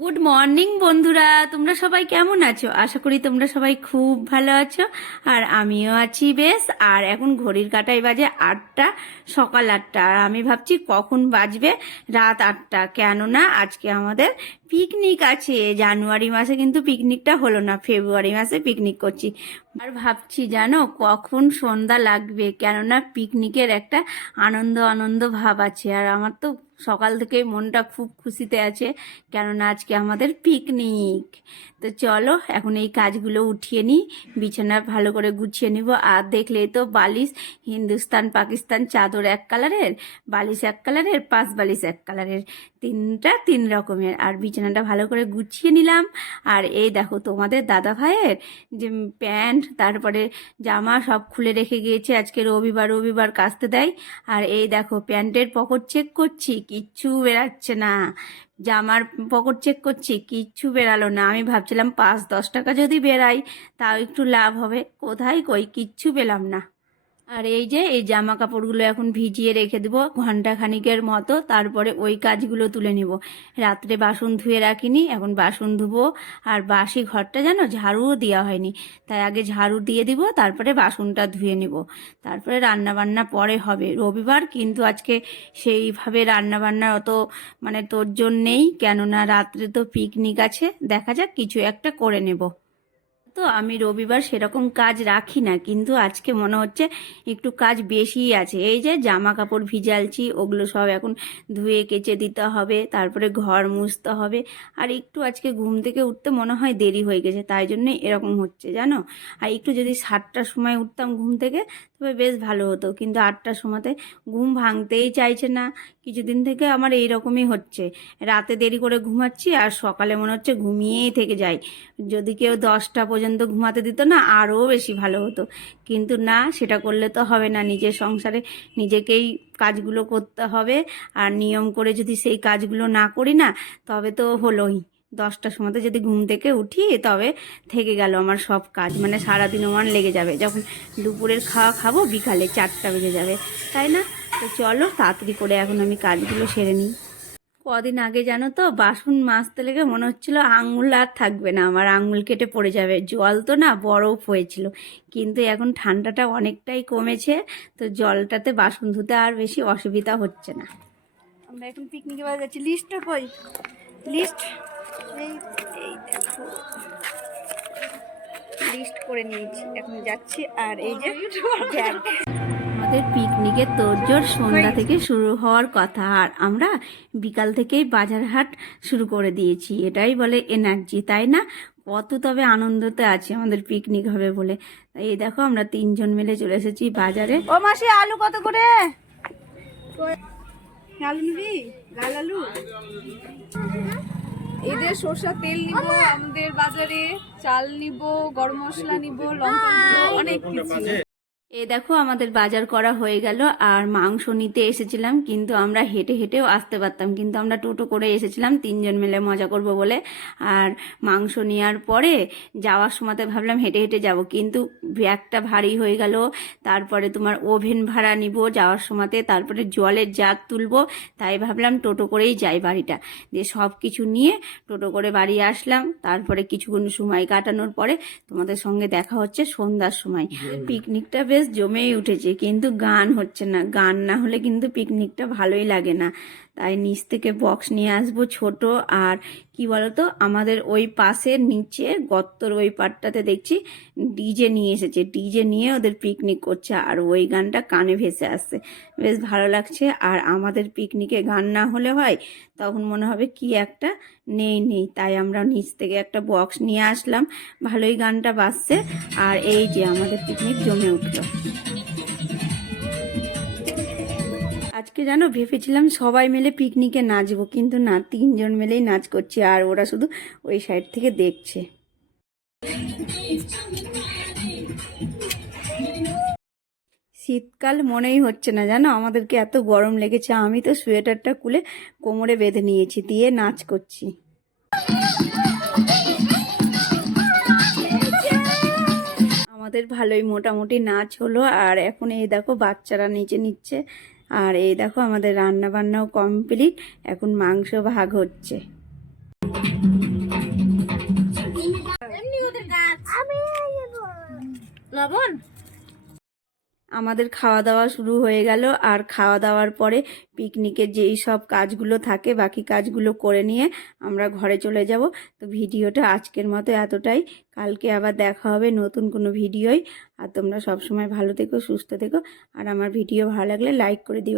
Good morning বন্ধুরা, তোমরা সবাই কেমন আছো? আশা করি তোমরা সবাই খুব ভালো আছো। আর আমিও আছি বেশ। আর এখন ঘড়ির কাঁটায় বাজে 8টা, সকাল 8টা। আর আমি ভাবছি কখন বাজবে রাত 8টা, কেননা আজকে আমাদের পিকনিক আছে। জানুয়ারি মাসে কিন্তু পিকনিকটা হলো না, ফেব্রুয়ারি মাসে পিকনিক করছি। আর ভাবছি জানো কখন সন্ধ্যা লাগবে, কেননা পিকনিকের একটা আনন্দ আনন্দ ভাব আছে। আর আমার তো সকাল থেকে মনটা খুব খুশিতে আছে, কেননা আজকে আমাদের পিকনিক। তো চলো এখন এই কাজগুলো উঠিয়ে নিই, বিছানা ভালো করে গুছিয়ে নিব। আর দেখলেই তো বালিশ হিন্দুস্তান পাকিস্তান চাদর এক কালারের, বালিশ এক কালারের, পাঁচ বালিশ এক কালারের, তিনটা তিন রকমের। আর বিছানাটা ভালো করে গুছিয়ে নিলাম। আর এই দেখো তোমাদের দাদা ভাইয়ের যে প্যান্ট তারপরে জামা সব খুলে রেখে গিয়েছে, আজকে রবিবার রবিবার কাচতে দেয়। আর এই দেখো প্যান্টের পকেট চেক করছি, কিচ্ছু বেরাচ্ছে না। জামার পকেট চেক করছি, কিচ্ছু বেরালো না। আমি ভাবছিলাম 5-10 টাকা যদি বেরাই তাও একটু লাভ হবে, কোথায় কই কিচ্ছু পেলাম না। আর এই যে এই জামা কাপড়গুলো এখন ভিজিয়ে রেখে দেবো ঘন্টা খানিকের মতো, তারপরে ওই কাজগুলো তুলে নিব। রাত্রে বাসন ধুয়ে রাখিনি, এখন বাসন ধুবো। আর বাসি ঘরটা যেন ঝাড়ুও দেওয়া হয়নি, তাই আগে ঝাড়ু দিয়ে দিব, তারপরে বাসনটা ধুয়ে নিব। তারপরে রান্না বান্না পরে হবে, রবিবার কিন্তু আজকে সেইভাবে রান্না বান্নার অত তোড়জোড় নেই, কেননা রাত্রে তো পিকনিক আছে। দেখা যাক কিছু একটা করে নেব। তো আমি রবিবার সেরকম কাজ রাখি না, কিন্তু আজকে মনে হচ্ছে একটু কাজ বেশিই আছে। এই যে জামা কাপড় ভিজালছি, ওগুলো সব এখন ধুয়ে কেচে দিতে হবে, তারপরে ঘর মুছতে হবে। আর একটু আজকে ঘুম থেকে উঠতে মনে হয় দেরি হয়ে গেছে, তাই জন্যই এরকম হচ্ছে জানো। আর একটু যদি 7টার সময় উঠতাম ঘুম থেকে তবে বেশ ভালো হতো, কিন্তু 8টার সময়তে ঘুম ভাঙতেই চাইছে না। কিছুদিন থেকে আমার এই রকমই হচ্ছে, রাতে দেরি করে ঘুমাচ্ছি আর সকালে মনে হচ্ছে ঘুমিয়েই থেকে যাই। যদি কেউ 10টা পর্যন্ত ঘুমাতে দিত না আরও বেশি ভালো হতো, কিন্তু না, সেটা করলে তো হবে না। নিজের সংসারে নিজেকেই কাজগুলো করতে হবে। আর নিয়ম করে যদি সেই কাজগুলো না করি না তবে তো হলোই। 10টার সময়তে যদি ঘুম থেকে উঠি তবে থেকে গেল আমার সব কাজ, সারাদিন আমার লেগে যাবে। যখন দুপুরের খাওয়া খাবো বিকালে 4টা বেজে যাবে, তাই না? তো চলো তাড়াতাড়ি করে এখন আমি কাজগুলো সেরে নিই। কদিন আগে জানো তো বাসন মাজতে লেগে মনে হচ্ছিল আঙুল আর থাকবে না, আমার আঙুল কেটে পড়ে যাবে। জল তো না বরফ হয়েছিল, কিন্তু এখন ঠান্ডাটা অনেকটাই কমেছে, তো জলটাতে বাসন ধুতে আর বেশি অসুবিধা হচ্ছে না। আমরা এখন পিকনিকে বাজে যাচ্ছি। লিস্টটা কই? লিস্ট এই এই দেখো, লিস্ট করে নিয়েছি, এখন যাচ্ছি। আর এই যে ব্যাগ। আমাদের পিকনিকের তোড়জোড় সন্ধ্যা থেকে শুরু হওয়ার কথা, আর আমরা বিকাল থেকেই বাজার হাট শুরু করে দিয়েছি। এটাই বলে এনার্জি, তাই না? কত তবে আনন্দতে আছি আমাদের পিকনিক হবে বলে। এই দেখো আমরা 3জন মিলে চলে এসেছি বাজারে। ও মাসি, আলু কত করে? আলু নিবি? লাল আলু? এদের সরষের তেল নিব, আমাদের বাজারে চাল নিব, গরম মশলা নিব, লঙ্কা নিব, অনেক কিছু। এই দেখো আমাদের বাজার করা হয়ে গেল। আর মাংস নিতে এসেছিলাম, কিন্তু আমরা হেঁটে হেঁটেও আসতে পারতাম, কিন্তু আমরা টোটো করে এসেছিলাম 3জন মিলে মজা করব বলে। আর মাংস নেওয়ার পরে যাওয়ার সময়তে ভাবলাম হেঁটে হেঁটে যাব, কিন্তু ব্যাগটা ভারী হয়ে গেল। তারপরে তোমার ওভেন ভাড়া নিব যাওয়ার সময়তে, তারপরে জলের জাগ তুলবো, তাই ভাবলাম টোটো করেই যাই বাড়িটা। দিয়ে সব কিছু নিয়ে টোটো করে বাড়ি আসলাম। তারপরে কিছুক্ষণ সময় কাটানোর পরে তোমাদের সঙ্গে দেখা হচ্ছে সন্ধ্যার সময়। পিকনিকটা বেশ জমেই উঠেছে, কিন্তু গান হচ্ছে না। গান না হলে কিন্তু পিকনিকটা ভালোই লাগে না, তাই নিচ থেকে বক্স নিয়ে আসবো ছোট। আর কি বলতো, আমাদের ওই পাশের নিচে গর্তর ওই পাটটাতে দেখছি ডিজে নিয়ে এসেছে, ডিজে নিয়ে ওদের পিকনিক করছে, আর ওই গানটা কানে ভেসে আসছে, বেশ ভালো লাগছে। আর আমাদের পিকনিকে গান না হলে হয়, তখন মনে হবে কি একটা নেই নেই, তাই আমরা নিচ থেকে একটা বক্স নিয়ে আসলাম, ভালোই গানটা বাজছে। আর এই যে আমাদের পিকনিক জমে উঠলো। আজকে জানো ভেবেছিলাম সবাই মিলে পিকনিকে নাচবো, কিন্তু না, 3জন মিলেই নাচ করছি, আর ওরা শুধু ওই সাইড থেকে দেখছে। শীতকাল মনেই হচ্ছে না জানো, আমাদেরকে এত গরম লেগেছে। আমি তো সোয়েটারটা খুলে কোমরে বেঁধে নিয়েছি, দিয়ে নাচ করছি। আমাদের ভালোই মোটামুটি নাচ হলো। আর এখন এই দেখো বাচ্চারা নিচে নিচ্ছে। আর এই দেখো আমাদের রান্না বান্নাও কমপ্লিট, এখন মাংস ভাগ হচ্ছে। লবণ। আমাদের খাওয়া দাওয়া শুরু হয়ে গেল, আর খাওয়া দাওয়ার পরে পিকনিকের যেই সব কাজগুলো থাকে বাকি কাজগুলো করে নিয়ে আমরা ঘরে চলে যাব। তো ভিডিওটা আজকের মতো এতটাই, কালকে আবার দেখা হবে নতুন কোনো ভিডিওয়। আর তোমরা সব সময় ভালো থেকো, সুস্থ থেকো, আর আমার ভিডিও ভালো লাগলে লাইক করে দিও।